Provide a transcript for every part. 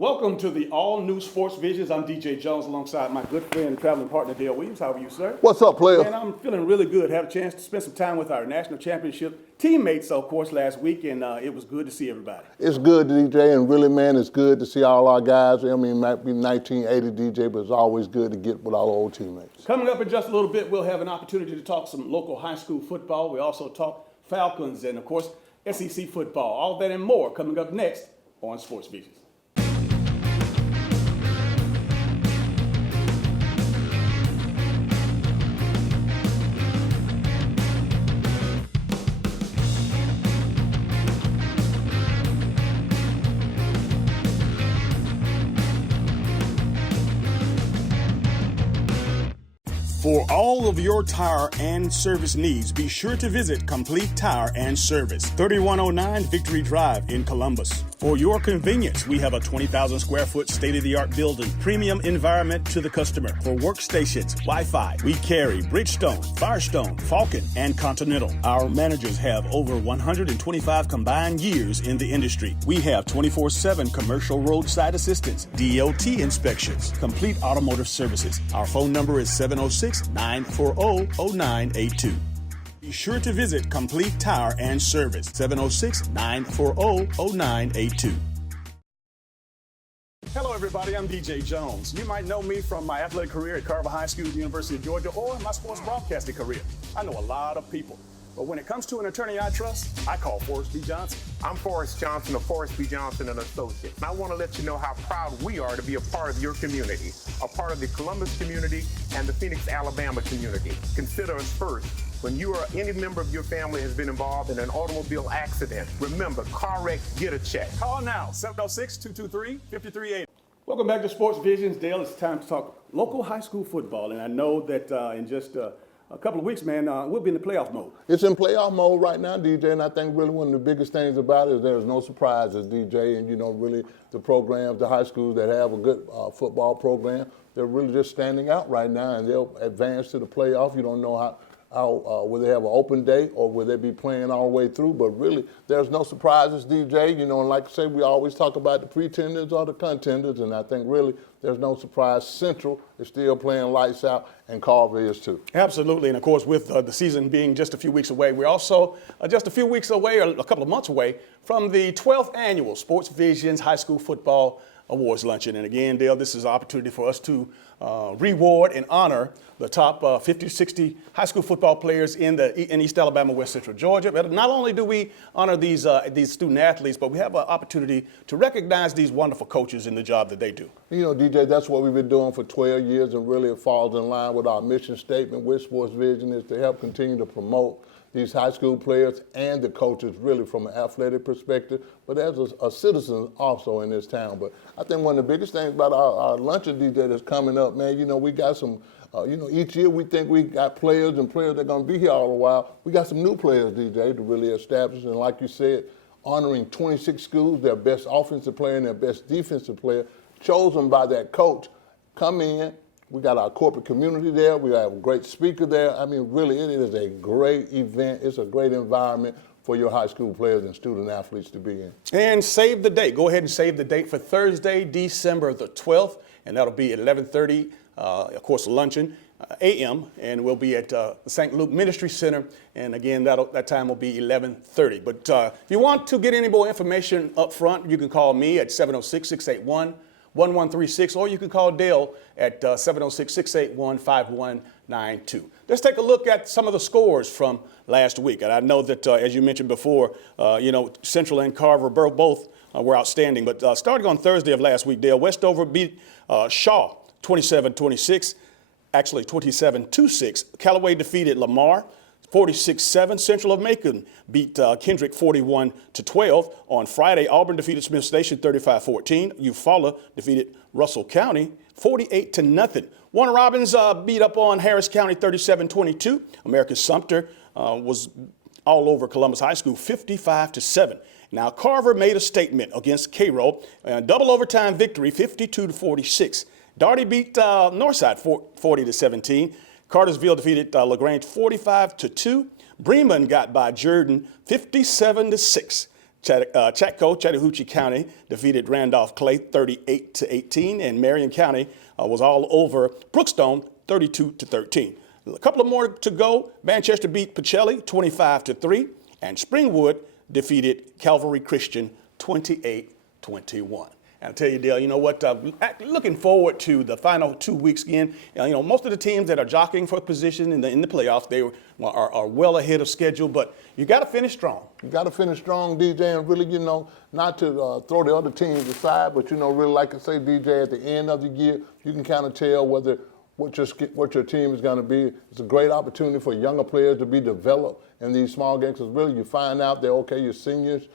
Welcome to the all-new Sports Visions. I'm DJ Jones alongside my good friend and traveling partner, Dale Williams. How are you, sir? What's up, player? Man, I'm feeling really good. Had a chance to spend some time with our national championship teammates, of course, last week, and it was good to see everybody. It's good, DJ, and really, man, it's good to see all our guys. I mean, it might be 1980 DJ, but it's always good to get with our old teammates. Coming up in just a little bit, we'll have an opportunity to talk some local high school football. We also talk Falcons and, of course, SEC football. All that and more coming up next on Sports Visions. For all of your tire and service needs, be sure to visit Complete Tire and Service, 3109 Victory Drive in Columbus. For your convenience, we have a 20,000 square foot state-of-the-art building, premium environment to the customer. For workstations, Wi-Fi, we carry Bridgestone, Firestone, Falcon, and Continental. Our managers have over 125 combined years in the industry. We have 24/7 commercial roadside assistance, DOT inspections, complete automotive services. Our phone number is 706-940-0982. Be sure to visit Complete Tire and Service, 706-940-0982. Hello, everybody. I'm DJ Jones. You might know me from my athletic career at Carver High School, University of Georgia, or my sports broadcasting career. I know a lot of people. But when it comes to an attorney I trust, I call Forrest B. Johnson. I'm Forrest Johnson of Forrest B. Johnson & Associates. And I want to let you know how proud we are to be a part of your community, a part of the Columbus community and the Phoenix, Alabama community. Consider us first. When you or any member of your family has been involved in an automobile accident, remember, car wreck, get a check. Call now, 706-223-5380. Welcome back to Sports Visions. Dale, it's time to talk local high school football. And I know that in just a couple of weeks, man, we'll be in the playoff mode. It's in playoff mode right now, DJ, and I think really one of the biggest things about it is there's no surprises, DJ, and, you know, really the programs, the high schools that have a good football program, they're really just standing out right now, and they'll advance to the playoff. You don't know how will they have an open day or will they be playing all the way through? But really, there's no surprises, DJ. You know, and like I say, we always talk about the pretenders or the contenders, and I think really there's no surprise. Central is still playing lights out, and Carver is too. Absolutely, and of course, with the season being just a few weeks away, we're also just a few weeks away, or a couple of months away, from the 12th annual Sports Visions High School Football Awards Luncheon. And again, Dale, this is an opportunity for us to reward and honor the top 50, 60 high school football players in East Alabama, West Central Georgia. But not only do we honor these student athletes, but we have an opportunity to recognize these wonderful coaches in the job that they do. You know, DJ, that's what we've been doing for 12 years, and really it falls in line with our mission statement with Sports Vision is to help continue to promote these high school players and the coaches really from an athletic perspective, but as a citizen also in this town. But I think one of the biggest things about our luncheon, DJ, that's coming up, man, you know, we got some, you know, each year we think we got players that are going to be here all a while. We got some new players, DJ, to really establish, and like you said, honoring 26 schools, their best offensive player and their best defensive player, chosen by that coach, come in. We got our corporate community there. We have a great speaker there. I mean, really, it is a great event. It's a great environment for your high school players and student athletes to be in. And save the date. Go ahead and save the date for Thursday, December the 12th, and that'll be at 11:30, of course, luncheon, a.m., and we'll be at the St. Luke Ministry Center, and again, that time will be 11:30. But if you want to get any more information up front, you can call me at 706-681-1136, or you can call Dale at 706-681-5192. Let's take a look at some of the scores from last week. And I know that, as you mentioned before, you know, Central and Carver both were outstanding. But starting on Thursday of last week, Dale, Westover beat Shaw 27-26, actually 27-6. Callaway defeated Lamar 46-7. Central of Macon beat Kendrick 41-12. On Friday, Auburn defeated Smith Station 35-14. Eufaula defeated Russell County 48-0. Warner Robins beat up on Harris County 37-22. American Sumter was all over Columbus High School 55-7. Now Carver made a statement against Cairo, double overtime victory 52-46. Darty beat Northside 40-17. Cartersville defeated LaGrange 45-2. Bremen got by Jordan 57-6. Chattahoochee County defeated Randolph Clay 38-18, and Marion County was all over Brookstone 32-13. A couple of more to go. Manchester beat Pacelli 25-3, and Springwood defeated Calvary Christian 28-21. And I'll tell you, Dale, you know what? Looking forward to the final 2 weeks again. You know, most of the teams that are jockeying for position in the playoffs, they are well ahead of schedule. But you got to finish strong. You got to finish strong, DJ, and really, not to throw the other teams aside, but really, like I say, DJ, at the end of the year, you can kind of tell what your team is going to be. It's a great opportunity for younger players to be developed in these small games. Because really, you find out that your seniors,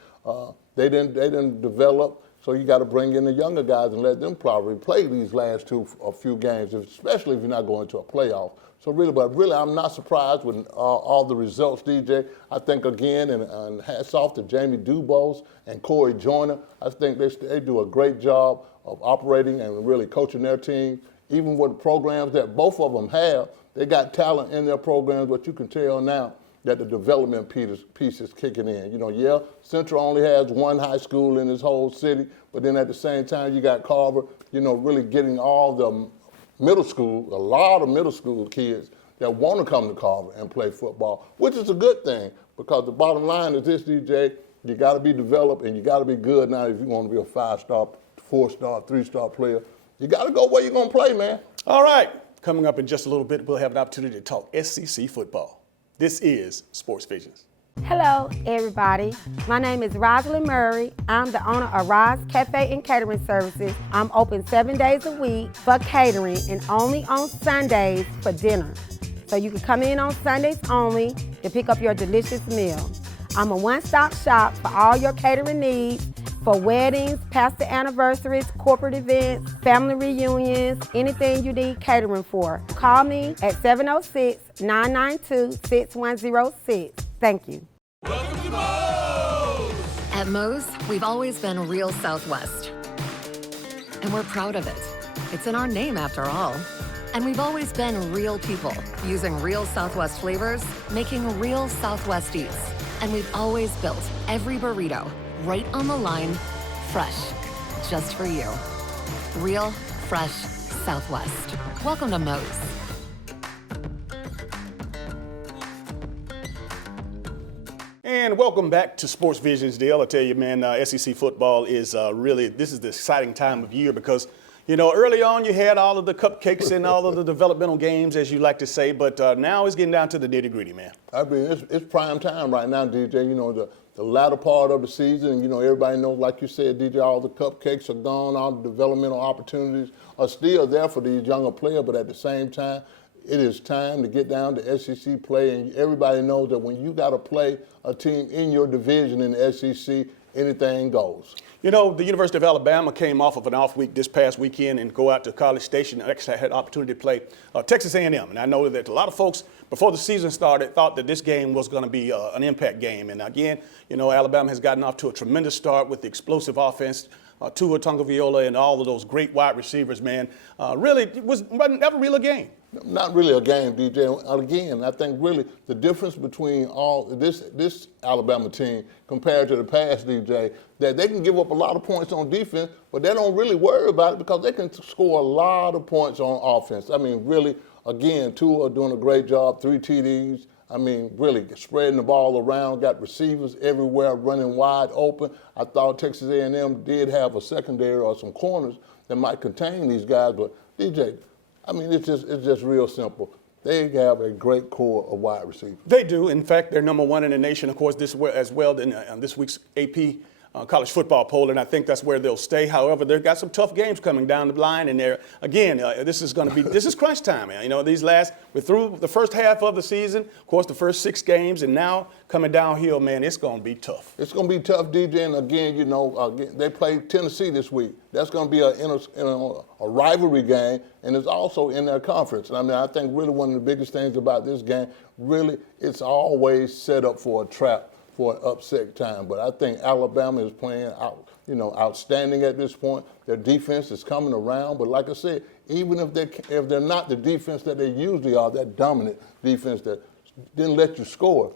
they didn't develop. So you got to bring in the younger guys and let them probably play these last few games, especially if you're not going to a playoff. So really, I'm not surprised with all the results, DJ. I think again, and hats off to Jamie Dubose and Corey Joyner. I think they do a great job of operating and really coaching their team. Even with the programs that both of them have, they got talent in their programs, but you can tell now that the development piece is kicking in. Central only has one high school in this whole city, but then at the same time, you got Carver, really getting all the a lot of middle school kids that want to come to Carver and play football, which is a good thing, because the bottom line is this, DJ, you got to be developed and you got to be good now if you want to be a 5-star, 4-star, 3-star player. You got to go where you're going to play, man. All right. Coming up in just a little bit, we'll have an opportunity to talk SEC football. This is Sports Visions. Hello, everybody. My name is Rosalind Murray. I'm the owner of Roz Cafe and Catering Services. I'm open 7 days a week for catering and only on Sundays for dinner. So you can come in on Sundays only to pick up your delicious meal. I'm a one-stop shop for all your catering needs for weddings, pastor anniversaries, corporate events, family reunions, anything you need catering for. Call me at 706-992-6106. Thank you. Welcome to Moe's! At Moe's, we've always been real Southwest. And we're proud of it. It's in our name after all. And we've always been real people, using real Southwest flavors, making real Southwest eats. And we've always built every burrito right on the line, fresh, just for you. Real, fresh Southwest. Welcome to Moe's. And welcome back to Sports Visions, Dale. I tell you, man, SEC football is this is the exciting time of year because, early on you had all of the cupcakes and all of the developmental games, as you like to say, but now it's getting down to the nitty-gritty, man. I mean, it's prime time right now, DJ. The latter part of the season, everybody knows, like you said, DJ, all the cupcakes are gone, all the developmental opportunities are still there for these younger players, but at the same time, it is time to get down to SEC play, and everybody knows that when you got to play a team in your division in the SEC, anything goes. The University of Alabama came off of an off week this past weekend and go out to College Station. I actually had the opportunity to play Texas A&M, and I know that a lot of folks before the season started thought that this game was going to be an impact game. And again, Alabama has gotten off to a tremendous start with the explosive offense. Tua Tagovailoa and all of those great wide receivers, man. Really, it wasn't ever really a game. Not really a game, DJ. Again, I think really the difference between all this Alabama team compared to the past, DJ, that they can give up a lot of points on defense, but they don't really worry about it because they can score a lot of points on offense. I mean, really, again, Tua doing a great job, 3 TDs. I mean, really spreading the ball around, got receivers everywhere running wide open. I thought Texas A&M did have a secondary or some corners that might contain these guys, but DJ, I mean, it's just real simple. They have a great core of wide receivers. They do. In fact, they're number one in the nation, of course, as well in this week's AP college football poll, and I think that's where they'll stay. However, they've got some tough games coming down the line, and this is crunch time, man. We're through the first half of the season, of course, the first 6 games, and now coming downhill, man, it's going to be tough. It's going to be tough, DJ, and again, they play Tennessee this week. That's going to be a rivalry game, and it's also in their conference. And I think really one of the biggest things about this game, really, it's always set up for a trap, for an upset time. But I think Alabama is playing outstanding at this point. Their defense is coming around. But like I said, even if they're not the defense that they usually are, that dominant defense that didn't let you score,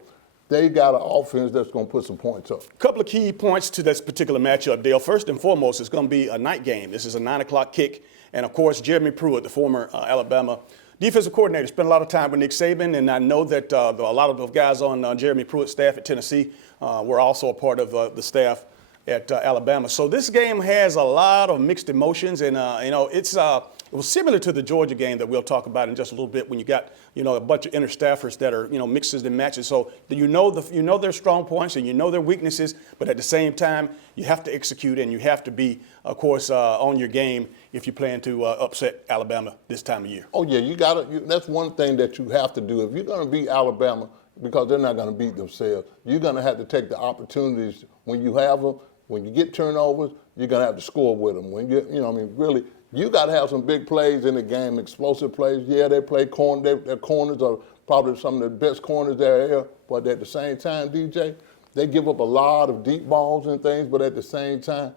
they got an offense that's going to put some points up. Couple of key points to this particular matchup, Dale. First and foremost, it's going to be a night game. This is a 9 o'clock kick. And, of course, Jeremy Pruitt, the former Alabama defensive coordinator, spent a lot of time with Nick Saban. And I know that a lot of the guys on Jeremy Pruitt's staff at Tennessee were also a part of the staff at Alabama. So this game has a lot of mixed emotions. And, it was similar to the Georgia game that we'll talk about in just a little bit when you got, a bunch of interstaffers that are, mixes and matches. So you know their strong points and you know their weaknesses, but at the same time, you have to execute and you have to be, of course, on your game if you plan to upset Alabama this time of year. Oh, yeah, that's one thing that you have to do. If you're going to beat Alabama, because they're not going to beat themselves, you're going to have to take the opportunities when you have them. When you get turnovers, you're going to have to score with them. When really, you got to have some big plays in the game, explosive plays. Yeah, they play corner. Their corners are probably some of the best corners there. But at the same time, DJ, they give up a lot of deep balls and things. But at the same time,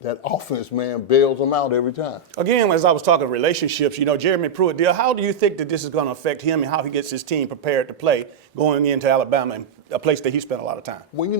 that offense, man, bails them out every time. Again, as I was talking relationships, Jeremy Pruitt, Dale, how do you think that this is going to affect him and how he gets his team prepared to play going into Alabama, a place that he spent a lot of time? Well,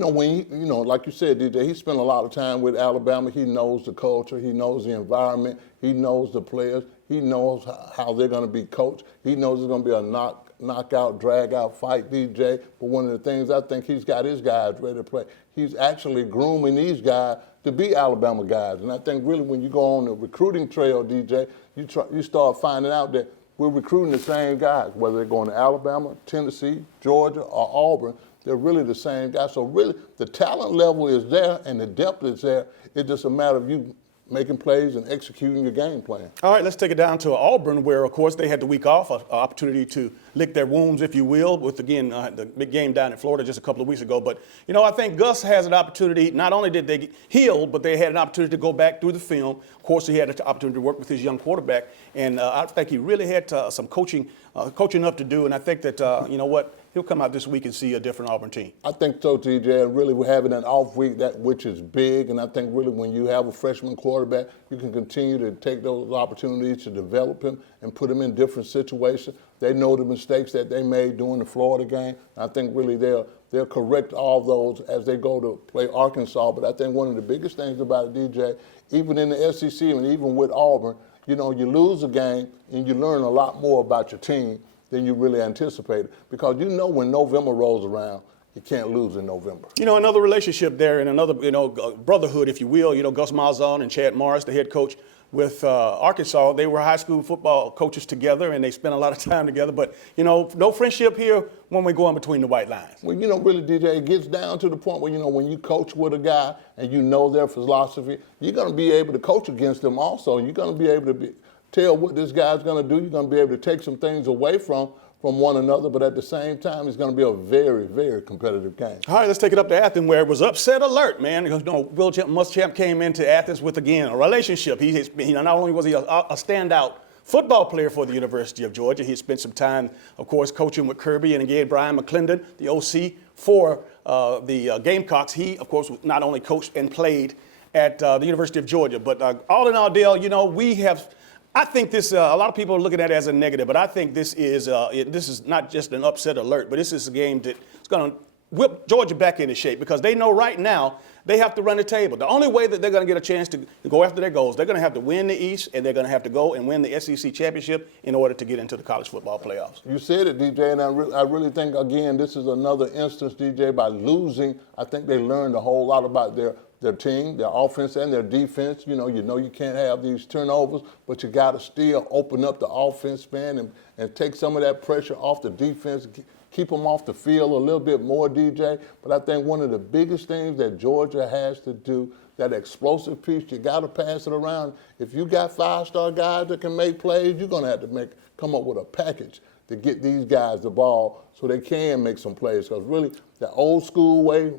like you said, DJ, he spent a lot of time with Alabama. He knows the culture. He knows the environment. He knows the players. He knows how they're going to be coached. He knows it's going to be a knockout, drag-out fight, DJ. But one of the things I think he's got his guys ready to play. He's actually grooming these guys to be Alabama guys. And I think really when you go on the recruiting trail, DJ, you start finding out that we're recruiting the same guys, whether they're going to Alabama, Tennessee, Georgia, or Auburn. They're really the same guys. So really the talent level is there and the depth is there. It's just a matter of you making plays and executing your game plan. All right, let's take it down to Auburn, where, of course, they had the week off, an opportunity to lick their wounds, if you will, with, again, the big game down in Florida just a couple of weeks ago. But, I think Gus has an opportunity. Not only did they heal, but they had an opportunity to go back through the film. Of course, he had an opportunity to work with his young quarterback. And I think he really had some coaching up to do. And I think that, he'll come out this week and see a different Auburn team. I think so, TJ. And really, we're having an off week, which is big. And I think really when you have a freshman quarterback, you can continue to take those opportunities to develop him and put him in different situations. They know the mistakes that they made during the Florida game. I think really they'll correct all those as they go to play Arkansas. But I think one of the biggest things about it, DJ, even in the SEC and even with Auburn, you lose a game and you learn a lot more about your team than you really anticipated. Because when November rolls around, you can't lose in November. Another relationship there and another, brotherhood, if you will. Gus Malzahn and Chad Morris, the head coach with Arkansas, they were high school football coaches together and they spent a lot of time together. But, no friendship here when we go in between the white lines. Well, really, DJ, it gets down to the point where, when you coach with a guy and you know their philosophy, you're going to be able to coach against them also. You're going to be able to tell what this guy's going to do. You're going to be able to take some things away from one another, but at the same time, it's going to be a very, very competitive game. All right, let's take it up to Athens, where it was upset alert, man. Will Muschamp came into Athens with, again, a relationship. Not only was he a standout football player for the University of Georgia, he spent some time, of course, coaching with Kirby, and again, Brian McClendon, the OC for the Gamecocks. He, of course, not only coached and played at the University of Georgia, but all in all, Dale, I think this, a lot of people are looking at it as a negative, but I think this is not just an upset alert, but this is a game that's going to whip Georgia back into shape because they know right now they have to run the table. The only way that they're going to get a chance to go after their goals, they're going to have to win the East and they're going to have to go and win the SEC championship in order to get into the college football playoffs. You said it, DJ, and I really think, again, this is another instance, DJ, by losing. I think they learned a whole lot about their team, their offense and their defense. You can't have these turnovers, but you got to still open up the offense, man, and take some of that pressure off the defense, keep them off the field a little bit more, DJ. But I think one of the biggest things that Georgia has to do, that explosive piece, you got to pass it around. If you got five-star guys that can make plays, you're going to have to come up with a package to get these guys the ball so they can make some plays. Because really, the old school way,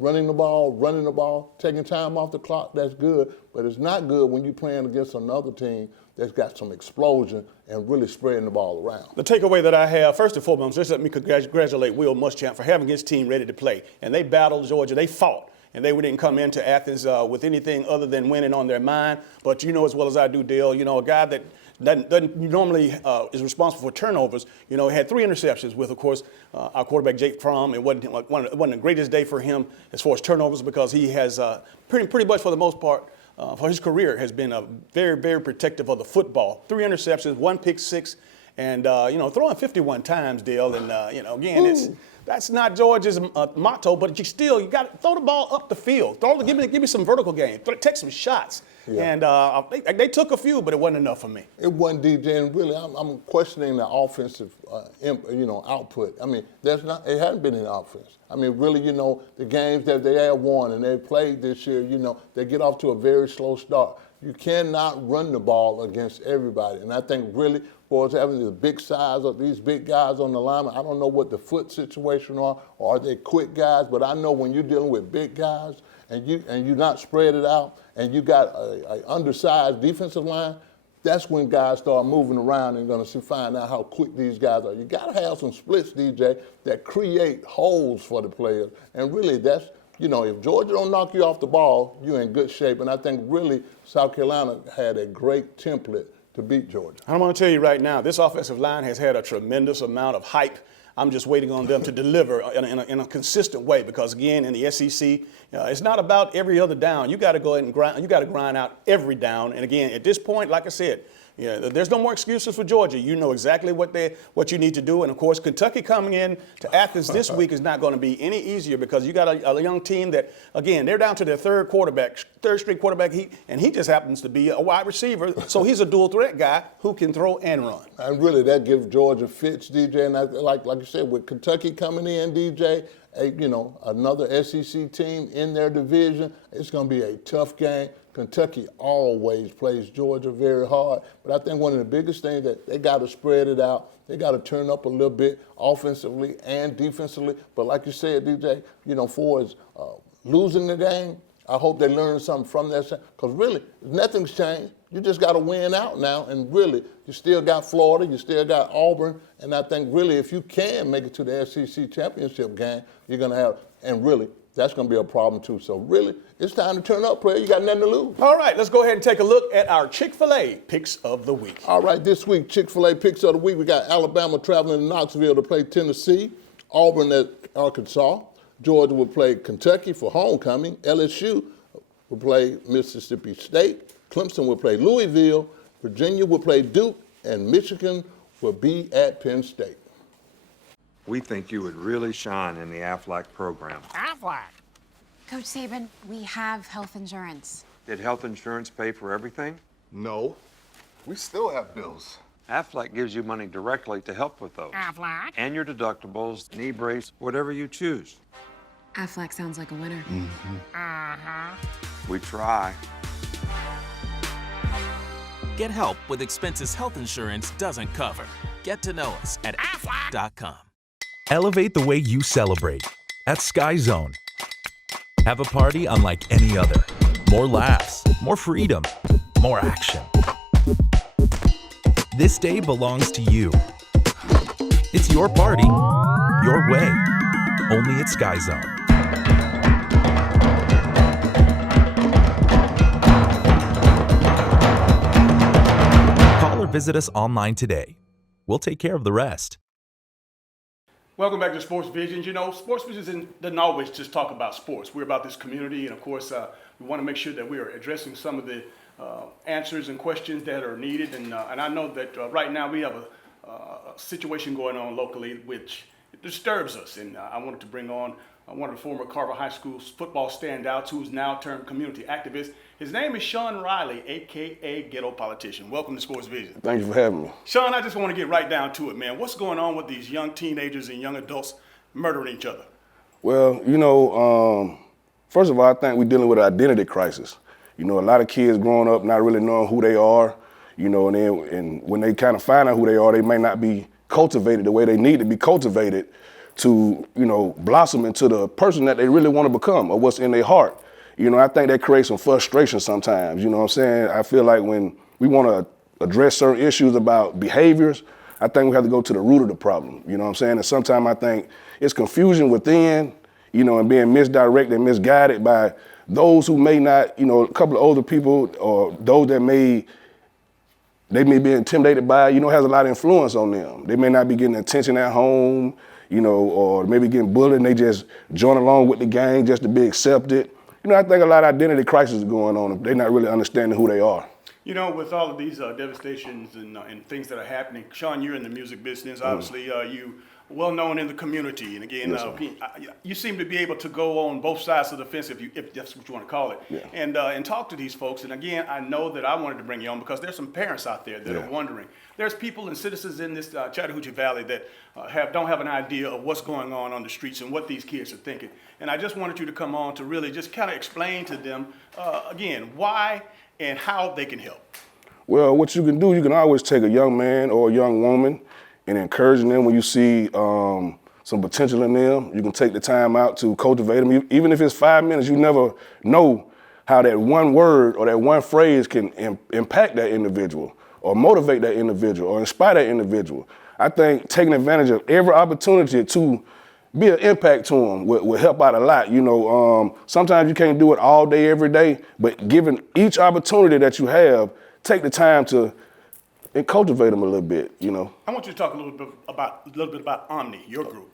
running the ball, taking time off the clock, that's good. But it's not good when you're playing against another team that's got some explosion and really spreading the ball around. The takeaway that I have, first and foremost, just let me congratulate Will Muschamp for having his team ready to play. And they battled Georgia. They fought. and they didn't come into Athens with anything other than winning on their mind. But you know as well as I do, Dale, you know, a guy that doesn't normally is responsible for turnovers, you know, had 3 interceptions with, of course, our quarterback, Jake Fromm. It wasn't the greatest day for him as far as turnovers because he has pretty much for the most part, for his career, has been very, very protective of the football. 3 interceptions, 1 pick six, and, you know, throwing 51 times, Dale. And, you know, again, that's not Georgia's motto, but you got to throw the ball up the field. Give me some vertical game. take some shots. Yeah. And they took a few, but it wasn't enough for me. It wasn't, DJ, and really, I'm questioning the offensive, output. I mean, it hasn't been an offense. I mean, really, you know, the games that they have won and they played this year, you know, they get off to a very slow start. You cannot run the ball against everybody, and I think really, for us having this big size of these big guys on the line, I don't know what the foot situation are, or are they quick guys? But I know when you're dealing with big guys and you're not spread it out, and you got a undersized defensive line, that's when guys start moving around and going to find out how quick these guys are. You got to have some splits, DJ, that create holes for the players. And really, that's, you know, if Georgia don't knock you off the ball, you're in good shape. And I think really South Carolina had a great template to beat Georgia. I'm going to tell you right now, this offensive line has had a tremendous amount of hype. I'm just waiting on them to deliver in a consistent way because, again, in the SEC, it's not about every other down. You got to go ahead and grind. You got to grind out every down. And, again, at this point, like I said, there's no more excuses for Georgia. You know exactly what you need to do. And, of course, Kentucky coming in to Athens this week is not going to be any easier because you got a young team that, again, they're down to their third string quarterback, and he just happens to be a wide receiver. So he's a dual threat guy who can throw and run. And really, that gives Georgia fits, DJ. And like you said, with Kentucky coming in, DJ, another SEC team in their division, it's going to be a tough game. Kentucky always plays Georgia very hard, but I think one of the biggest things that they got to spread it out. They got to turn up a little bit offensively and defensively. But like you said, DJ, for as losing the game, I hope they learn something from that. Because really, nothing's changed. You just got to win out now. And really, you still got Florida, you still got Auburn. And I think really, if you can make it to the SEC championship game, you're going to have, and really, that's going to be a problem too. So really, it's time to turn up, player. You got nothing to lose. All right, let's go ahead and take a look at our Chick-fil-A Picks of the Week. All right, this week, Chick-fil-A Picks of the Week, we got Alabama traveling to Knoxville to play Tennessee, Auburn at Arkansas, Georgia will play Kentucky for homecoming, LSU will play Mississippi State, Clemson will play Louisville, Virginia will play Duke, and Michigan will be at Penn State. We think you would really shine in the Aflac program. Aflac? Coach Saban, we have health insurance. Did health insurance pay for everything? No. We still have bills. Aflac gives you money directly to help with those. Aflac? And your deductibles, knee brace, whatever you choose. Aflac sounds like a winner. Mm-hmm. Uh-huh. We try. Get help with expenses health insurance doesn't cover. Get to know us at Aflac.com. Elevate the way you celebrate at Sky Zone. Have a party unlike any other. More laughs, more freedom, more action. This day belongs to you. It's your party, your way. Only at Sky Zone. Call or visit us online today. We'll take care of the rest. Welcome back to Sports Visions. Sports Visions doesn't always just talk about sports. We're about this community, and of course, we want to make sure that we are addressing some of the answers and questions that are needed. And I know that right now we have a situation going on locally which disturbs us. And I wanted to bring on one of the former Carver High School football standouts who's now turned community activist. His name is Sean Riley, a.k.a. Ghetto Politician. Welcome to Sports Vision. Thank you for having me. Sean, I just want to get right down to it, man. What's going on with these young teenagers and young adults murdering each other? Well, first of all, I think we're dealing with an identity crisis. A lot of kids growing up not really knowing who they are, and when they kind of find out who they are, they may not be cultivated the way they need to be cultivated to, blossom into the person that they really want to become or what's in their heart. I think that creates some frustration sometimes. You know what I'm saying? I feel like when we want to address certain issues about behaviors, I think we have to go to the root of the problem. You know what I'm saying? And sometimes I think it's confusion within, and being misdirected and misguided by those who may not, a couple of older people or those that they may be intimidated by, has a lot of influence on them. They may not be getting attention at home, or maybe getting bullied and they just join along with the gang just to be accepted. I think a lot of identity crisis is going on. They're not really understanding who they are. With all of these devastations and things that are happening, Sean, you're in the music business. Obviously, you well known in the community, and again, Yes, you seem to be able to go on both sides of the fence, if that's what you want to call it, and talk to these folks. And again, I know that I wanted to bring you on because there's some parents out there that are wondering. There's people and citizens in this Chattahoochee Valley that don't have an idea of what's going on the streets and what these kids are thinking. And I just wanted you to come on to really just kind of explain to them again why and how they can help. Well, what you can do, you can always take a young man or a young woman and encourage them when you see some potential in them. You can take the time out to cultivate them. Even if it's 5 minutes, you never know how that one word or that one phrase can impact that individual or motivate that individual or inspire that individual. I think taking advantage of every opportunity to be an impact to them will help out a lot. Sometimes you can't do it all day, every day, but given each opportunity that you have, take the time to and cultivate them a little bit, I want you to talk a little bit about Omni, your group.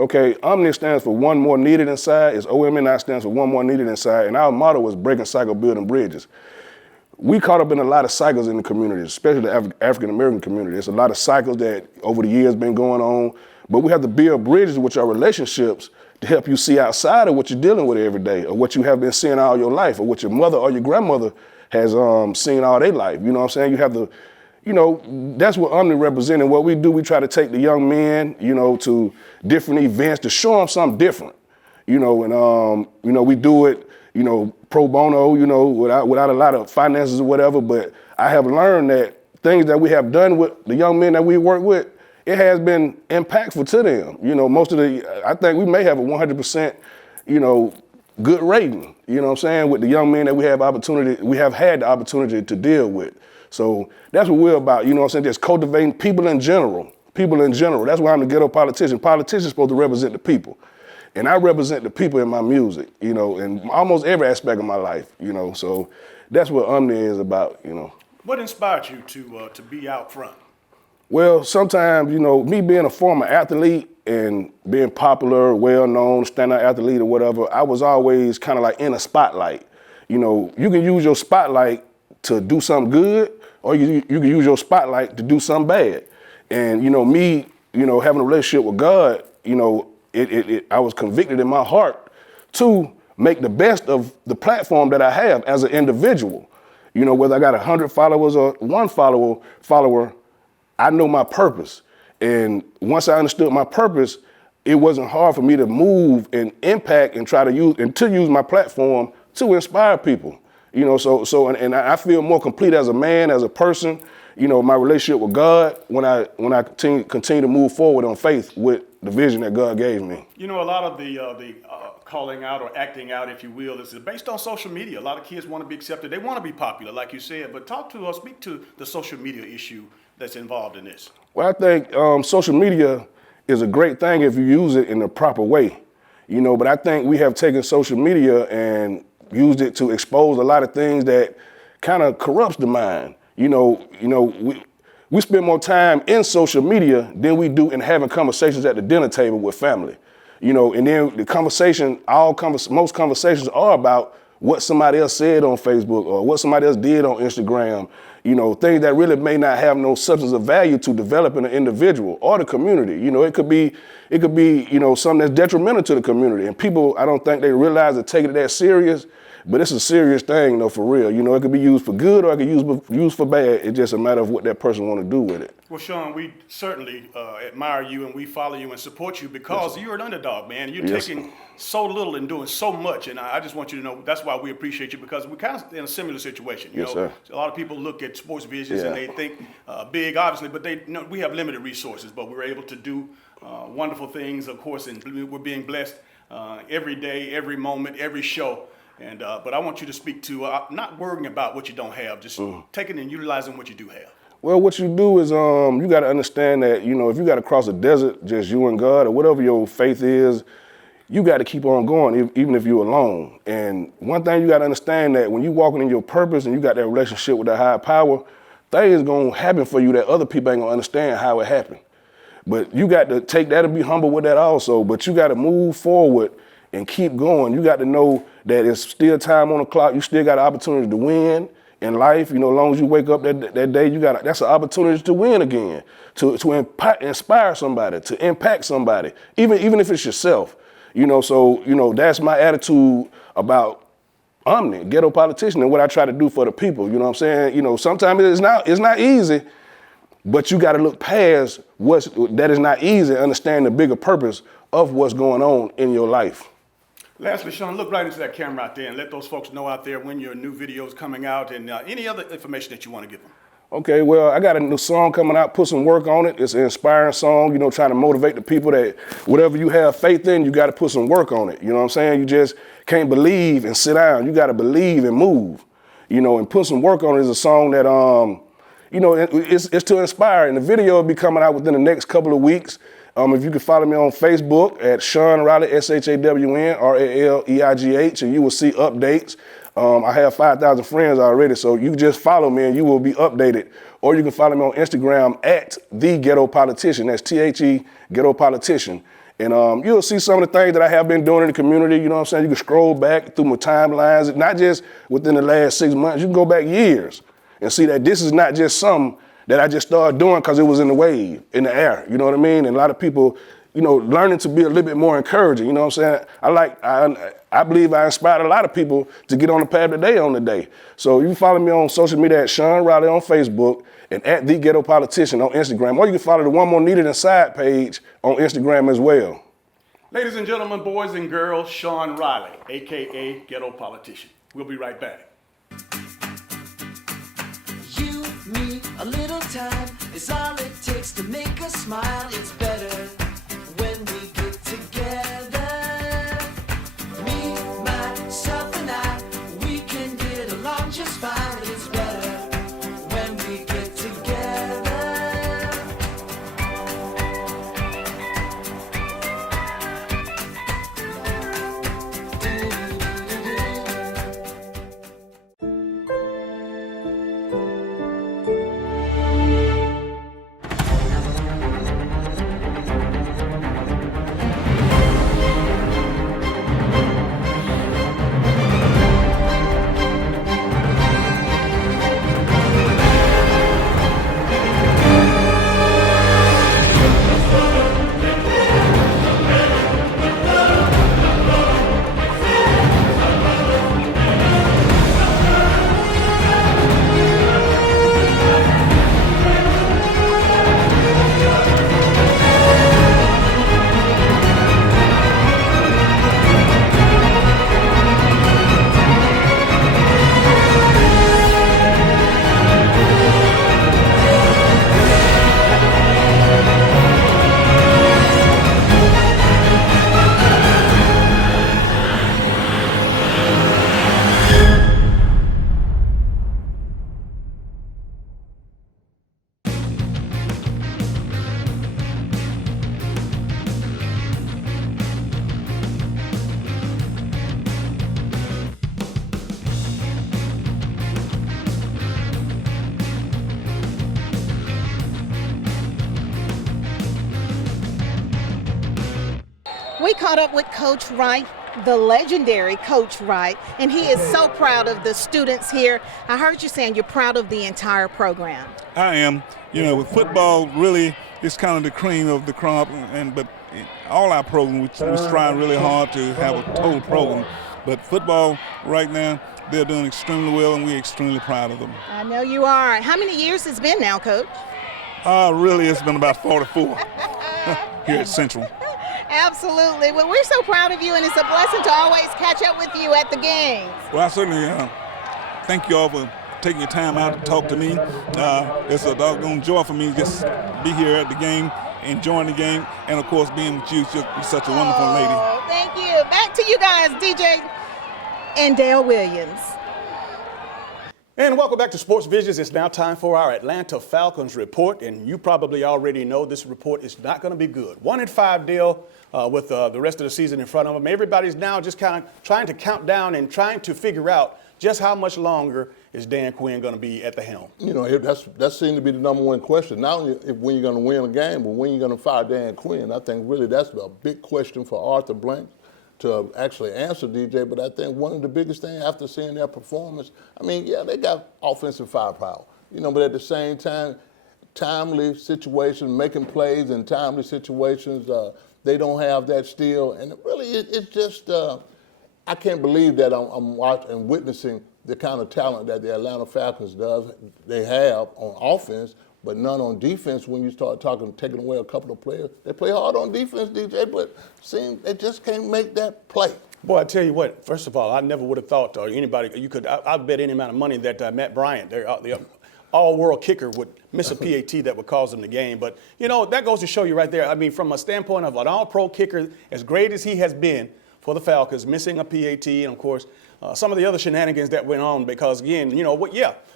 Okay, Omni stands for One More Needed Inside. It's OMNI stands for One More Needed Inside, and our motto is breaking cycle, building bridges. We caught up in a lot of cycles in the community, especially the African American community. There's a lot of cycles that over the years been going on, but we have to build bridges with our relationships to help you see outside of what you're dealing with every day, or what you have been seeing all your life, or what your mother or your grandmother has seen all their life. You know what I'm saying? You have to, that's what Omni represents. And what we do, we try to take the young men, to different events to show them something different, and we do it, pro bono, without a lot of finances or whatever. But I have learned that things that we have done with the young men that we work with, it has been impactful to them. I think we may have a 100%, good rating, with the young men that we have had the opportunity to deal with. So that's what we're about, just cultivating people in general. That's why I'm the ghetto politician. Politicians are supposed to represent the people. And I represent the people in my music, in almost every aspect of my life, so that's what Omni is about, What inspired you to be out front? Well, sometimes, me being a former athlete and being popular, well-known, standout athlete or whatever, I was always kind of like in a spotlight. You can use your spotlight to do something good, or you can use your spotlight to do something bad. And, me, having a relationship with God, I was convicted in my heart to make the best of the platform that I have as an individual. Whether I got 100 followers or one follower, I know my purpose. And once I understood my purpose, it wasn't hard for me to move and impact and try to use my platform to inspire people. And I feel more complete as a man, as a person, my relationship with God when I continue to move forward on faith with the vision that God gave me. A lot of the calling out or acting out, if you will, is based on social media. A lot of kids want to be accepted. They want to be popular, like you said. But speak to the social media issue that's involved in this. Well, I think social media is a great thing if you use it in the proper way, but I think we have taken social media and used it to expose a lot of things that kind of corrupts the mind. We spend more time in social media than we do in having conversations at the dinner table with family. And then most conversations are about what somebody else said on Facebook or what somebody else did on Instagram, things that really may not have no substance of value to developing an individual or the community. It could be, something that's detrimental to the community. And people, I don't think they realize or take it that serious, but it's a serious thing, for real. It could be used for good or it could be used for bad. It's just a matter of what that person want to do with it. Well, Sean, we certainly admire you and we follow you and support you because you're an underdog, man. You're taking so little and doing so much. And I just want you to know that's why we appreciate you, because we're kind of in a similar situation. Sir. A lot of people look at sports visions and they think big, obviously, but we have limited resources, but we're able to do wonderful things, of course, and we're being blessed every day, every moment, every show. And but I want you to speak to not worrying about what you don't have, just taking and utilizing what you do have. Well, what you do is you got to understand that, if you got to cross a desert, just you and God or whatever your faith is, you got to keep on going even if you're alone. And one thing you got to understand that when you're walking in your purpose and you got that relationship with that higher power, things going to happen for you that other people ain't going to understand how it happened. But you got to take that and be humble with that also. But you got to move forward and keep going. You got to know that it's still time on the clock. You still got an opportunity to win in life. You know, as long as you wake up that day, that's an opportunity to win again, to inspire somebody, to impact somebody, even if it's yourself. You know, so, you know, that's my attitude about Omni, Ghetto Politician, and what I try to do for the people. You know what I'm saying? You know, sometimes it's not easy, but you got to look past that is not easy and understand the bigger purpose of what's going on in your life. Lastly, Sean, look right into that camera out there and let those folks know out there when your new video is coming out and any other information that you want to give them. Okay, well, I got a new song coming out, put some work on it. It's an inspiring song, you know, trying to motivate the people that whatever you have faith in, you got to put some work on it. You know what I'm saying? You just can't believe and sit down. You got to believe and move, you know, and put some work on it. Is a song that, you know, it's to inspire. And the video will be coming out within the next couple of weeks. If you can follow me on Facebook at Shawn Riley, SHAWN, and you will see updates. I have 5,000 friends already, so you can just follow me and you will be updated. Or you can follow me on Instagram at The Ghetto Politician. That's THE Ghetto Politician. And you'll see some of the things that I have been doing in the community. You know what I'm saying? You can scroll back through my timelines, not just within the last 6 months. You can go back years and see that this is not just something that I just started doing because it was in the wave, in the air. You know what I mean? And a lot of people, you know, learning to be a little bit more encouraging. You know what I'm saying? I believe I inspired a lot of people to get on the path that they on today. So you can follow me on social media at Shawn Riley on Facebook and at The Ghetto Politician on Instagram. Or you can follow the One More Needed Inside page on Instagram as well. Ladies and gentlemen, boys and girls, Shawn Riley, a.k.a. Ghetto Politician. We'll be right back. You, me, a little time is all it takes to make us smile. It's better when we get together. Me, myself, and I, we can get along just fine. It's better when we get together. We caught up with Coach Wright, the legendary Coach Wright, and he is so proud of the students here. I heard you saying you're proud of the entire program. I am. You know, with football, really, it's kind of the cream of the crop, but all our programs, we strive really hard to have a total program. But football, right now, they're doing extremely well, and we're extremely proud of them. I know you are. How many years has it been now, Coach? Really, it's been about 44 here at Central. Absolutely. Well, we're so proud of you, and it's a blessing to always catch up with you at the games. Well, I certainly thank you all for taking your time out to talk to me. It's a doggone joy for me to just be here at the game, enjoying the game, and, of course, being with you. You're such a wonderful lady. Oh, thank you. Back to you guys, DJ and Dale Williams. And welcome back to Sports Visions. It's now time for our Atlanta Falcons report, and you probably already know this report is not going to be good. 1-5 deal with the rest of the season in front of them. Everybody's now just kind of trying to count down and trying to figure out just how much longer is Dan Quinn going to be at the helm. You know, that seemed to be the number one question. Not only when you're going to win a game, but when you're going to fire Dan Quinn. I think really that's a big question for Arthur Blank to actually answer, DJ. But I think one of the biggest things after seeing their performance, I mean, yeah, they got offensive firepower, you know, but at the same time, timely situations, making plays in timely situations, they don't have that still. And really, it's just, I can't believe that I'm watching and witnessing the kind of talent that the Atlanta Falcons they have on offense, but none on defense. When you start taking away a couple of players, they play hard on defense, DJ, but they just can't make that play. Boy, I tell you what, first of all, I never would have thought, or anybody, I bet any amount of money that Matt Bryant, the all-world kicker, would miss a PAT that would cause him the game. But, you know, that goes to show you right there. I mean, from a standpoint of an all-pro kicker, as great as he has been for the Falcons, missing a PAT, and, of course, some of the other shenanigans that went on because, again, you know,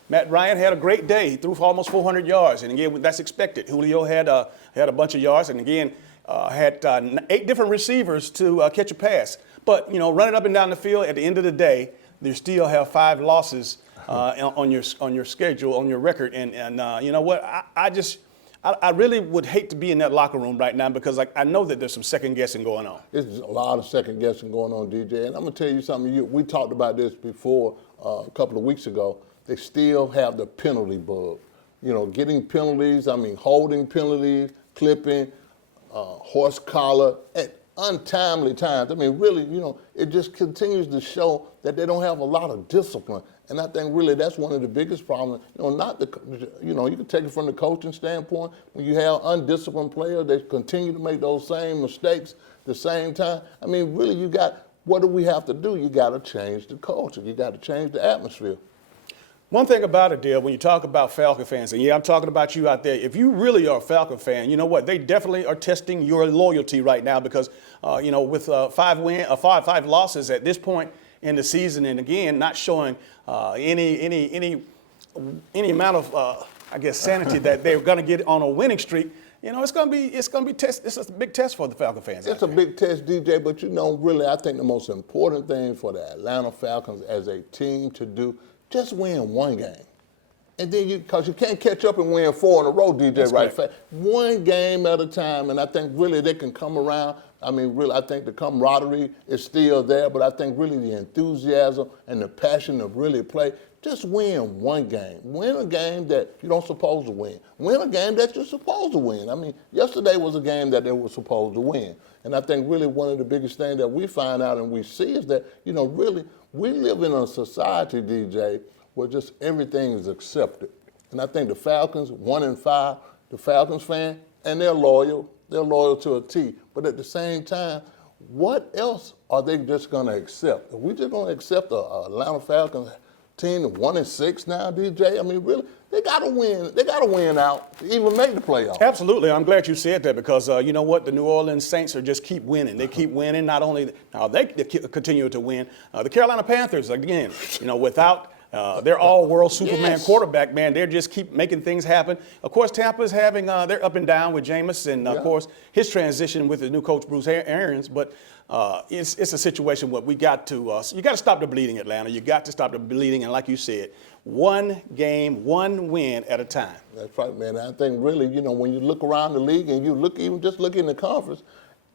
Matt Bryant had a great day. He threw for almost 400 yards, and, again, that's expected. Julio had a bunch of yards, and, again, had 8 different receivers to catch a pass. But, you know, running up and down the field, at the end of the day, you still have 5 losses on your schedule, on your record. And you know what? I really would hate to be in that locker room right now because I know that there's some second guessing going on. There's a lot of second guessing going on, DJ. And I'm going to tell you something. We talked about this before a couple of weeks ago. They still have the penalty bug. You know, getting penalties, I mean, holding penalties, clipping, horse collar at untimely times. I mean, really, you know, it just continues to show that they don't have a lot of discipline. And I think really that's one of the biggest problems. You know, you can take it from the coaching standpoint. When you have undisciplined players, they continue to make those same mistakes at the same time. I mean, really, what do we have to do? You got to change the culture. You got to change the atmosphere. One thing about it, Dale, when you talk about Falcon fans, and yeah, I'm talking about you out there, if you really are a Falcon fan, you know what? They definitely are testing your loyalty right now because, you know, with 5 losses at this point in the season, and again, not showing any amount of, I guess, sanity that they're going to get on a winning streak. You know, it's going to be test. It's a big test for the Falcon fans. It's a big test, DJ. But you know, really, I think the most important thing for the Atlanta Falcons as a team to do, just win one game. And then because you can't catch up and win 4 in a row, DJ, That's right? correct. One game at a time, and I think really they can come around. I mean, really, I think the camaraderie is still there, but I think really the enthusiasm and the passion to really play, just win one game. Win a game that you don't supposed to win. Win a game that you're supposed to win. I mean, yesterday was a game that they were supposed to win. And I think really one of the biggest things that we find out and we see is that, you know, really, we live in a society, DJ, where just everything is accepted. And I think the Falcons, 1-5, the Falcons fan, and they're loyal to a T. But at the same time, what else are they just going to accept? Are we just going to accept a Atlanta Falcons team 1-6 now, DJ? I mean, really, they got to win. They got to win out to even make the playoffs. Absolutely. I'm glad you said that because, you know what, the New Orleans Saints are just keep winning. They keep winning. Not only now they continue to win. The Carolina Panthers, again, you know, without their all-world Superman quarterback, man, they just keep making things happen. Of course, Tampa's having their up and down with Jameis and, of course, his transition with the new coach, Bruce Arians. But it's a situation where you got to stop the bleeding, Atlanta. You got to stop the bleeding. And like you said, one game, one win at a time. That's right, man. I think really, you know, when you look around the league and you look in the conference,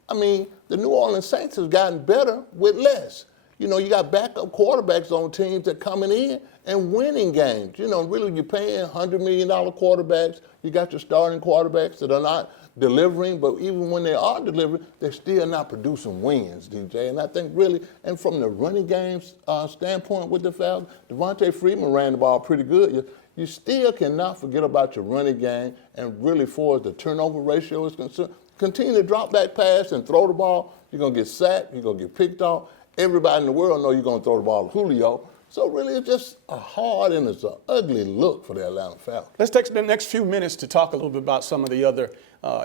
I mean, the New Orleans Saints has gotten better with less. You know, you got backup quarterbacks on teams that coming in and winning games. You know, really, you're paying $100 million quarterbacks. You got your starting quarterbacks that are not delivering, but even when they are delivering, they're still not producing wins, DJ. And I think really, and from the running game standpoint with the Falcons, Devontae Freeman ran the ball pretty good. You still cannot forget about your running game, and really, for as the turnover ratio is concerned, continue to drop back pass and throw the ball. You're going to get sacked. You're going to get picked off. Everybody in the world knows you're going to throw the ball to Julio. So really, it's just a hard and it's an ugly look for the Atlanta Falcons. Let's take the next few minutes to talk a little bit about some of the other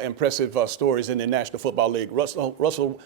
impressive stories in the National Football League. Russell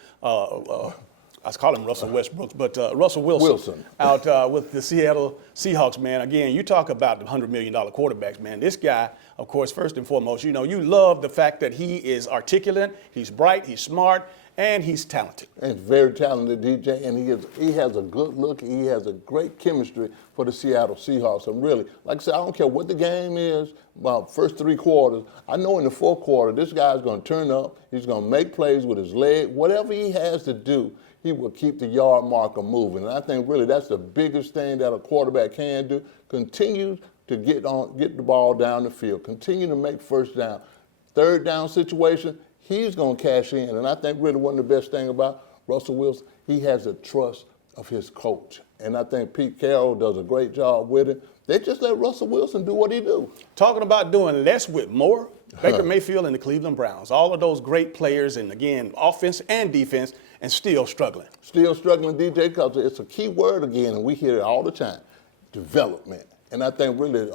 I call him Russell Westbrook, but Russell Wilson. Out with the Seattle Seahawks, man. Again, you talk about the $100 million quarterbacks, man. This guy, of course, first and foremost, you love the fact that he is articulate, he's bright, he's smart, and he's talented. And he's very talented, DJ, and he has a good look. He has a great chemistry for the Seattle Seahawks. And really, like I said, I don't care what the game is, about first 3 quarters. I know in the fourth quarter, this guy's going to turn up. He's going to make plays with his leg. Whatever he has to do, he will keep the yard marker moving. And I think really that's the biggest thing that a quarterback can do. Continue to get the ball down the field. Continue to make first down. Third down situation, he's going to cash in. And I think really one of the best things about Russell Wilson, he has the trust of his coach. And I think Pete Carroll does a great job with it. They just let Russell Wilson do what he do. Talking about doing less with more, Baker Mayfield and the Cleveland Browns. All of those great players, and again, offense and defense, and still struggling. Still struggling, DJ, because it's a key word again, and we hear it all the time, development. And I think really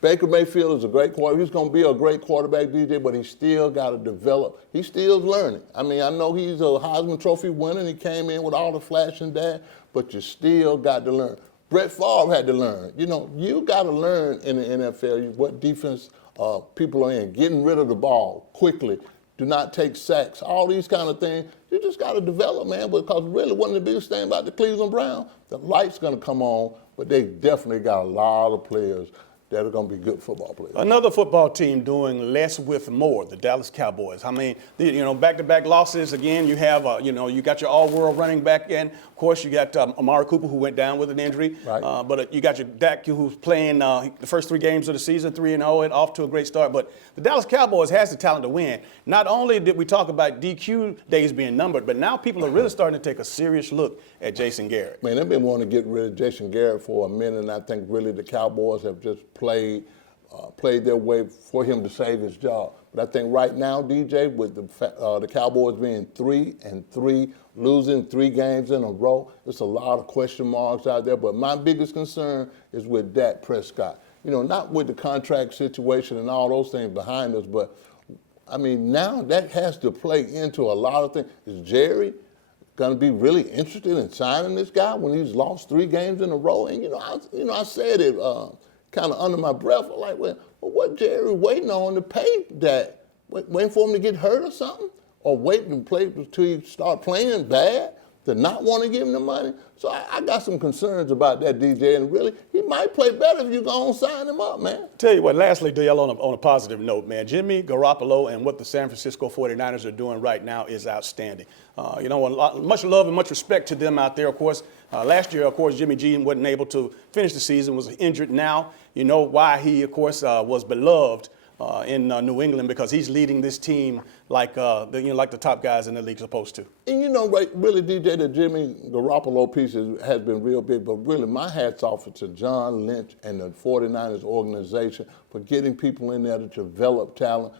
Baker Mayfield is a great quarterback. He's going to be a great quarterback, DJ, but he's still got to develop. He's still learning. I mean, I know he's a Heisman Trophy winner, and he came in with all the flash and dash, but you still got to learn. Brett Favre had to learn. You got to learn in the NFL what defense people are in, getting rid of the ball quickly, do not take sacks, all these kind of things. You just got to develop, man, because really one of the biggest things about the Cleveland Browns, the light's going to come on, but they definitely got a lot of players that are going to be good football players. Another football team doing less with more, the Dallas Cowboys. I mean, back-to-back losses. Again, you have, you got your all-world running back in. Of course, you got Amari Cooper, who went down with an injury. Right. But you got your Dak, who's playing the first 3 games of the season, 3-0, and off to a great start. But the Dallas Cowboys has the talent to win. Not only did we talk about DQ days being numbered, but now people are really starting to take a serious look at Jason Garrett. Man, they've been wanting to get rid of Jason Garrett for a minute, and I think really the Cowboys have just played their way for him to save his job. But I think right now, DJ, with the Cowboys being 3-3, losing 3 games in a row, there's a lot of question marks out there. But my biggest concern is with Dak Prescott. Not with the contract situation and all those things behind us, but I mean, now that has to play into a lot of things. Is Jerry going to be really interested in signing this guy when he's lost 3 games in a row? And I said it kind of under my breath, like, well, what Jerry waiting on to pay that? Waiting for him to get hurt or something? Or waiting to play until he start playing bad to not want to give him the money? So I got some concerns about that, DJ, and really, he might play better if you go on sign him up, man. Tell you what, lastly, Dale, on a positive note, man, Jimmy Garoppolo and what the San Francisco 49ers are doing right now is outstanding. Much love and much respect to them out there, of course. Last year, of course, Jimmy G wasn't able to finish the season, was injured. Now, you know why he, of course, was beloved in New England, because he's leading this team like the top guys in the league supposed to. And really, DJ, the Jimmy Garoppolo piece has been real big, but really my hat's off to John Lynch and the 49ers organization for getting people in there to develop talent,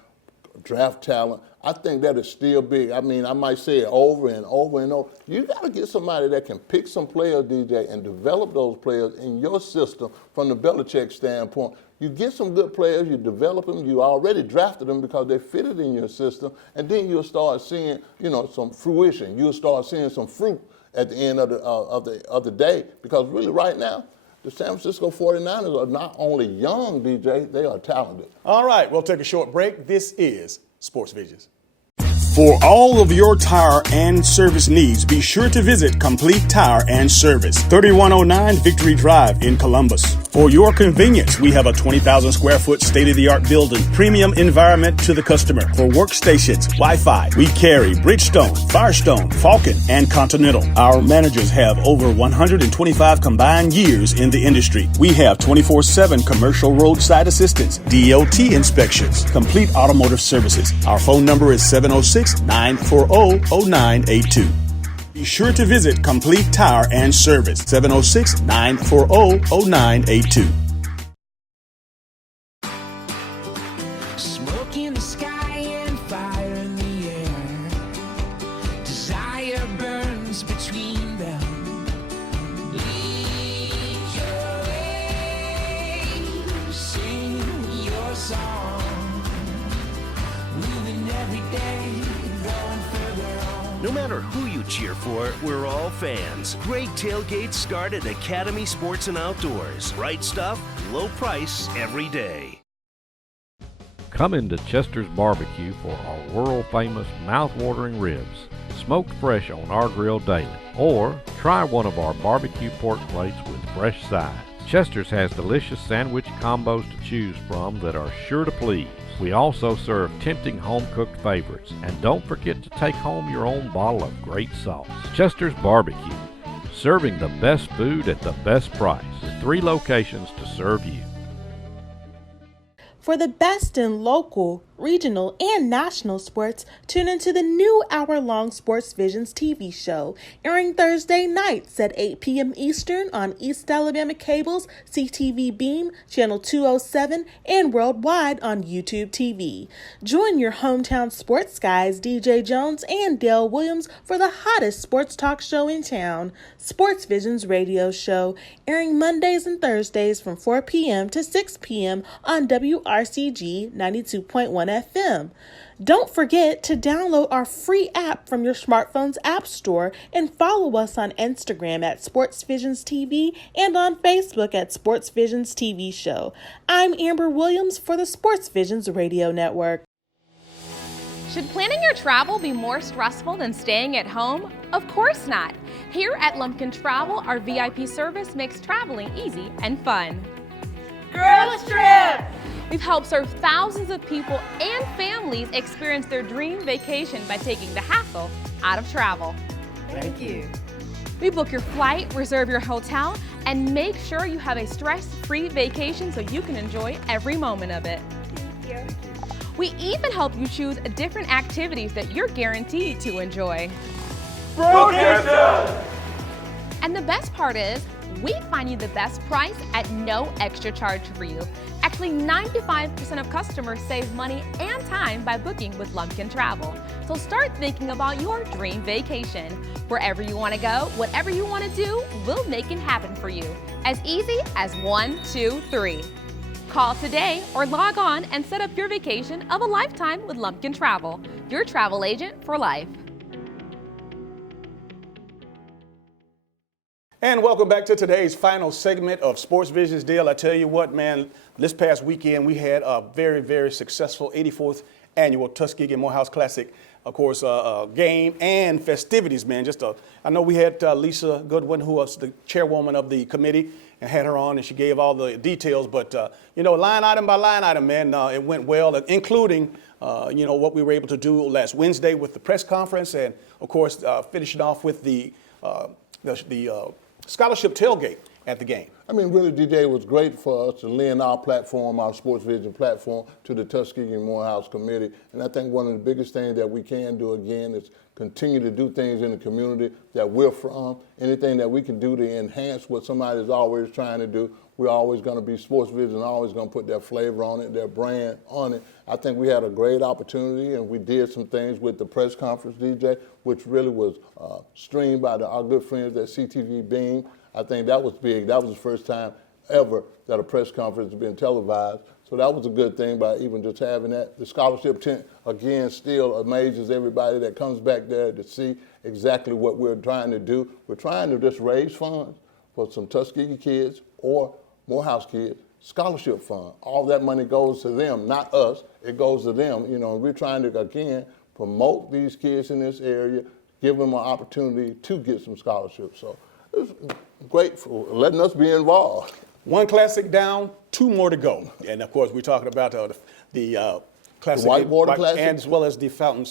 draft talent. I think that is still big. I mean, I might say it over and over and over. You got to get somebody that can pick some players, DJ, and develop those players in your system from the Belichick standpoint. You get some good players, you develop them, you already drafted them because they fitted in your system, and then you'll start seeing, some fruition. You'll start seeing some fruit at the end of the day, because really right now, the San Francisco 49ers are not only young, DJ, they are talented. All right, we'll take a short break. This is Sports Visions. For all of your tire and service needs, be sure to visit Complete Tire and Service, 3109 Victory Drive in Columbus. For your convenience, we have a 20,000 square foot state-of-the-art building, premium environment to the customer. For workstations, Wi-Fi, we carry Bridgestone, Firestone, Falcon, and Continental. Our managers have over 125 combined years in the industry. We have 24/7 commercial roadside assistance, DOT inspections, complete automotive services. Our phone number is 706-940-0982. Be sure to visit Complete Tire and Service, 706-940-0982. Smoke in the sky and fire in the air. Desire burns between them. Lead your way, sing your song. Moving every day, going further on. No matter who you cheer for, we're all fans. Great tailgates start at Academy Sports and Outdoors. Right stuff, low price every day. Come into Chester's Barbecue for our world-famous mouth-watering ribs, smoked fresh on our grill daily. Or try one of our barbecue pork plates with fresh sides. Chester's has delicious sandwich combos to choose from that are sure to please. We also serve tempting home-cooked favorites. And don't forget to take home your own bottle of great sauce. Chester's Barbecue, serving the best food at the best price, with 3 locations to serve you. For the best in local, regional, and national sports, tune into the new hour-long Sports Visions TV show, airing Thursday nights at 8 p.m. Eastern on East Alabama Cable's CTV Beam, Channel 207, and worldwide on YouTube TV. Join your hometown sports guys, DJ Jones and Dale Williams, for the hottest sports talk show in town, Sports Visions Radio Show, airing Mondays and Thursdays from 4 p.m. to 6 p.m. on WRCG 92.1 FM. Don't forget to download our free app from your smartphone's app store and follow us on Instagram at Sports Visions TV and on Facebook at Sports Visions TV Show. I'm Amber Williams for the Sports Visions Radio Network. Should planning your travel be more stressful than staying at home? Of course not. Here at Lumpkin Travel, our VIP service makes traveling easy and fun. Girls Trip! We've helped serve thousands of people and families experience their dream vacation by taking the hassle out of travel. Thank you. We book your flight, reserve your hotel, and make sure you have a stress-free vacation so you can enjoy every moment of it. Thank you. We even help you choose different activities that you're guaranteed to enjoy. And the best part is, we find you the best price at no extra charge for you. Actually, 95% of customers save money and time by booking with Lumpkin Travel. So start thinking about your dream vacation. Wherever you want to go, whatever you want to do, we'll make it happen for you. As easy as 1, 2, 3. Call today or log on and set up your vacation of a lifetime with Lumpkin Travel, your travel agent for life. And welcome back to today's final segment of Sports Visions. Dale, I tell you what, man, this past weekend we had a very, very successful 84th annual Tuskegee Morehouse Classic, of course, game and festivities, man. I know we had Lisa Goodwin, who was the chairwoman of the committee, and had her on, and she gave all the details. But, line item by line item, man, it went well, including, what we were able to do last Wednesday with the press conference, and, of course, finishing off with the scholarship tailgate at the game. I mean, really, DJ, it was great for us to lend our platform, our Sports Vision platform, to the Tuskegee Morehouse Committee. And I think one of the biggest things that we can do, again, is continue to do things in the community that we're from. Anything that we can do to enhance what somebody's always trying to do, we're always going to be Sports Vision, always going to put their flavor on it, their brand on it. I think we had a great opportunity, and we did some things with the press conference, DJ, which really was streamed by our good friends at CTV Beam. I think that was big. That was the first time ever that a press conference has been televised. So that was a good thing by even just having that. The scholarship tent, again, still amazes everybody that comes back there to see exactly what we're trying to do. We're trying to just raise funds for some Tuskegee kids or Morehouse kids, scholarship fund. All that money goes to them, not us. It goes to them. And we're trying to, again, promote these kids in this area, give them an opportunity to get some scholarships. So it was great for letting us be involved. One classic down, 2 more to go. And, of course, we're talking about the Classic, the Whitewater Classic, and as well as the Fountain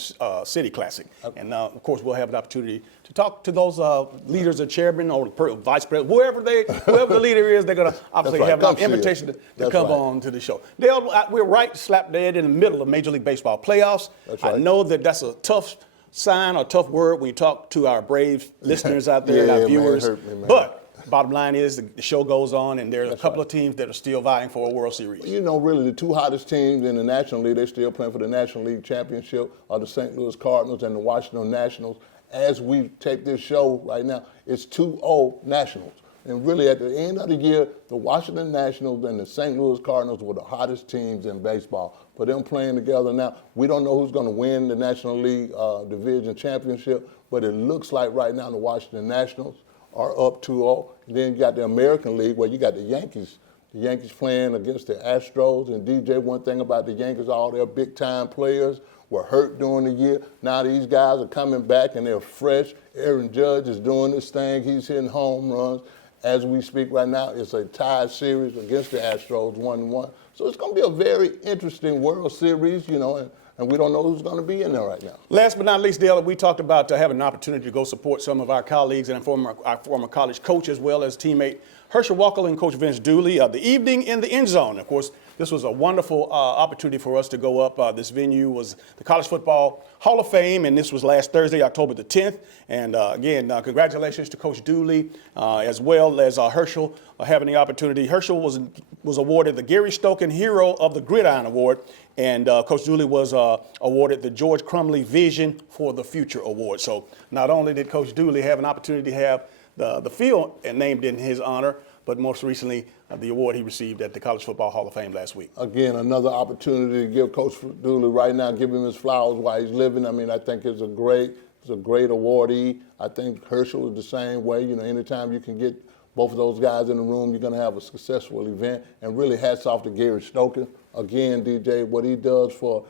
City Classic. And of course, we'll have an opportunity to talk to those leaders, or chairman, or vice president, whoever the leader is. They're going to obviously have an invitation to come on to the show. Dale, we're right slap dead in the middle of Major League Baseball playoffs. Right. I know that's a tough sign or tough word when you talk to our brave listeners out there and our viewers. Man, it hurt me, man. But bottom line is the show goes on, and there's a couple of teams that are still vying for a World Series. Really the 2 hottest teams in the National League, they're still playing for the National League Championship, are the St. Louis Cardinals and the Washington Nationals. As we tape this show right now, it's 2-0 Nationals. And really, at the end of the year, the Washington Nationals and the St. Louis Cardinals were the hottest teams in baseball. For them playing together now, we don't know who's going to win the National League Division Championship, but it looks like right now the Washington Nationals are up 2-0. And then you got the American League where you got the Yankees. The Yankees playing against the Astros. And DJ, one thing about the Yankees, all their big-time players were hurt during the year. Now these guys are coming back and they're fresh. Aaron Judge is doing this thing. He's hitting home runs. As we speak right now, it's a tied series against the Astros, 1-1. So it's going to be a very interesting World Series, you know, and we don't know who's going to be in there right now. Last but not least, Dale, we talked about having an opportunity to go support some of our colleagues and our former college coach as well as teammate Herschel Walker and Coach Vince Dooley. The evening in the end zone. Of course, this was a wonderful opportunity for us to go up. This venue was the College Football Hall of Fame, and this was last Thursday, October the 10th. And again, congratulations to Coach Dooley as well as Herschel having the opportunity. Herschel was awarded the Gary Stokan Hero of the Gridiron Award, and Coach Dooley was awarded the George Crumley Vision for the Future Award. So not only did Coach Dooley have an opportunity to have the field named in his honor, but most recently the award he received at the College Football Hall of Fame last week. Again, another opportunity to give Coach Dooley right now, give him his flowers while he's living. I mean, I think it's a great awardee. I think Herschel is the same way. You know, anytime you can get both of those guys in the room, you're going to have a successful event. And really hats off to Gary Stokan. Again, DJ, what he does for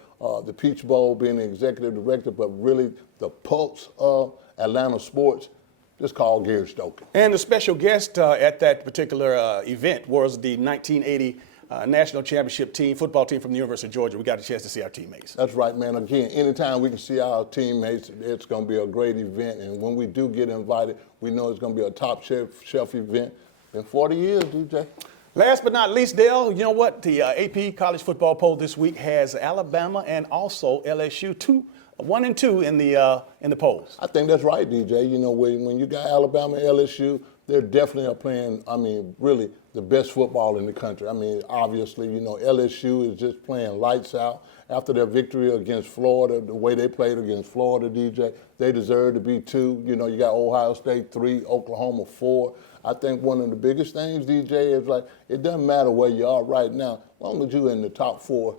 the Peach Bowl, being the executive director, but really the pulse of Atlanta sports. Just call Gary Stokan. And the special guest at that particular event was the 1980 National Championship team, football team from the University of Georgia. We got a chance to see our teammates. That's right, man. Again, anytime we can see our teammates, it's going to be a great event. And when we do get invited, we know it's going to be a top shelf event. Been 40 years, DJ. Last but not least, Dale, you know what? The AP College Football Poll this week has Alabama and also LSU 1 and 2 in the polls. I think that's right, DJ. You know, when you got Alabama and LSU, they're definitely playing, I mean, really the best football in the country. I mean, obviously, you know, LSU is just playing lights out. After their victory against Florida, the way they played against Florida, DJ, they deserve to be 2. You know, you got Ohio State 3, Oklahoma 4. I think one of the biggest things, DJ, is like, it doesn't matter where you are right now, as long as you're in the top 4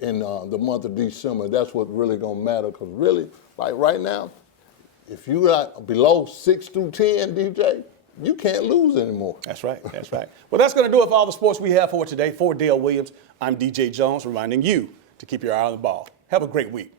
in the month of December. That's what really gonna matter, because really, like right now, if you are below 6 through 10, DJ, you can't lose anymore. That's right, that's right. Well, that's gonna do it for all the sports we have for today. For Dale Williams, I'm DJ Jones, reminding you to keep your eye on the ball. Have a great week.